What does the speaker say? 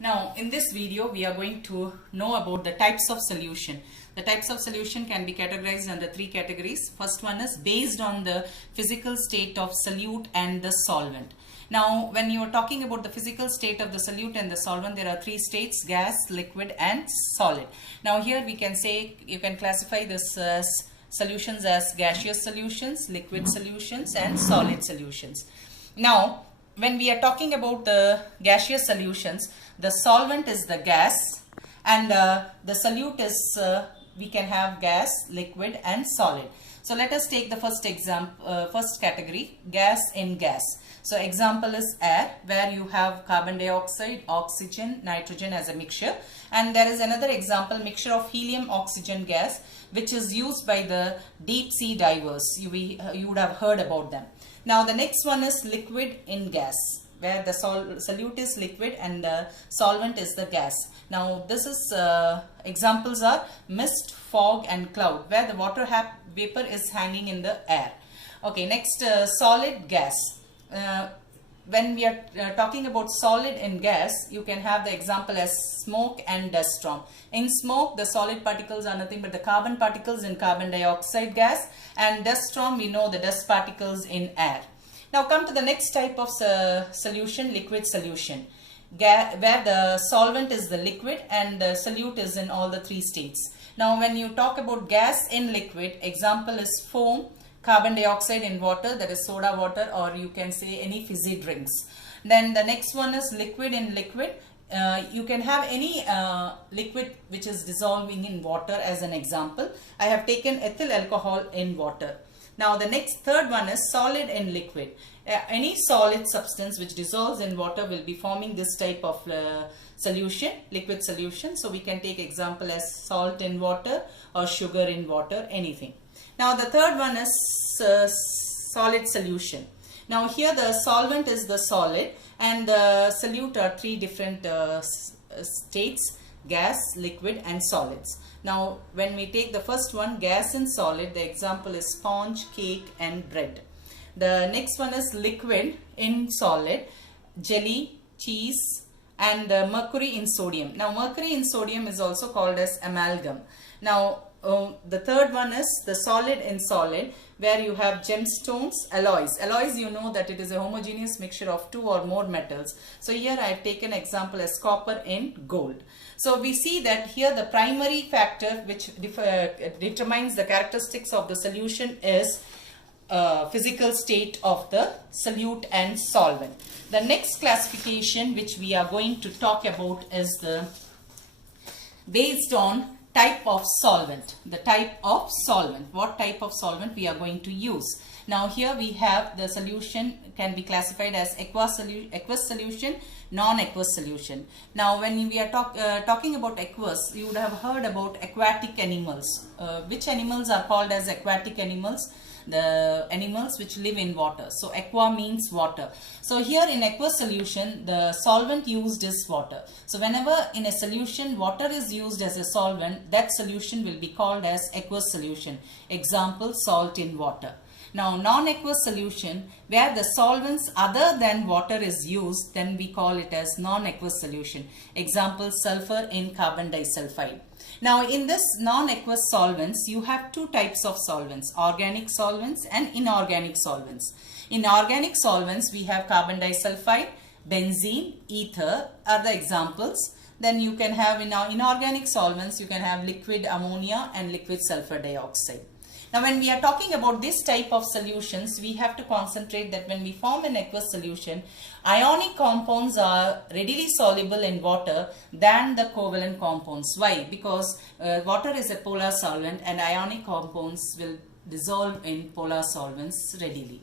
Now in this video we are going to know about the types of solution. The types of solution can be categorized under three categories. First one is based on the physical state of solute and the solvent. Now when you are talking about the physical state of the solute and the solvent, there are three states: gas, liquid and solid. Now here we can say, you can classify this solutions as gaseous solutions, liquid solutions and solid solutions. Now when we are talking about the gaseous solutions, the solvent is the gas and the solute is we can have gas, liquid and solid. So let us take the first example, first category, gas in gas. So example is air, where you have carbon dioxide, oxygen, nitrogen as a mixture, and there is another example, mixture of helium oxygen gas, which is used by the deep sea divers. You would have heard about them. Now the next one is liquid in gas, where the solute is liquid and the solvent is the gas. Now this is examples are mist, fog and cloud, where the water vapor is hanging in the air. Okay, next solid gas. When we are talking about solid in gas, you can have the example as smoke and dust storm. In smoke, the solid particles are nothing but the carbon particles in carbon dioxide gas, and dust storm, we know the dust particles in air. Now come to the next type of solution, liquid solution, where the solvent is the liquid and the solute is in all the three states. Now when you talk about gas in liquid, example is foam, carbon dioxide in water, that is soda water, or you can say any fizzy drinks. Then the next one is liquid in liquid. You can have any liquid which is dissolving in water as an example. I have taken ethyl alcohol in water. Now the next third one is solid in liquid. Any solid substance which dissolves in water will be forming this type of solution, liquid solution. So we can take example as salt in water or sugar in water, anything. Now the third one is solid solution. Now here the solvent is the solid and the solute are three different states: gas, liquid and solids. Now when we take the first one, gas and solid, the example is sponge, cake and bread. The next one is liquid in solid, jelly, cheese and mercury in sodium. Now mercury in sodium is also called as amalgam. Now the third one is the solid in solid, where you have gemstones, alloys. Alloys, you know that it is a homogeneous mixture of two or more metals. So here I have taken example as copper in gold. So we see that here the primary factor which determines the characteristics of the solution is physical state of the solute and solvent. The next classification which we are going to talk about is the based on type of solvent. The type of solvent, what type of solvent we are going to use. Now here we have the solution can be classified as aqueous solution, non-aqueous solution. Now when we are talking about aqueous, you would have heard about aquatic animals. Which animals are called as aquatic animals? The animals which live in water. So aqua means water. So here in aqueous solution, the solvent used is water. So whenever in a solution water is used as a solvent, that solution will be called as aqueous solution. Example, salt in water. Now non-aqueous solution, where the solvents other than water is used, then we call it as non-aqueous solution. Example, sulfur in carbon disulfide. Now in this non-aqueous solvents, you have two types of solvents: organic solvents and inorganic solvents. In organic solvents, we have carbon disulfide, benzene, ether are the examples. Then you can have in our inorganic solvents, you can have liquid ammonia and liquid sulfur dioxide. Now when we are talking about this type of solutions, we have to concentrate that when we form an aqueous solution, ionic compounds are readily soluble in water than the covalent compounds. Why? Because water is a polar solvent and ionic compounds will dissolve in polar solvents readily.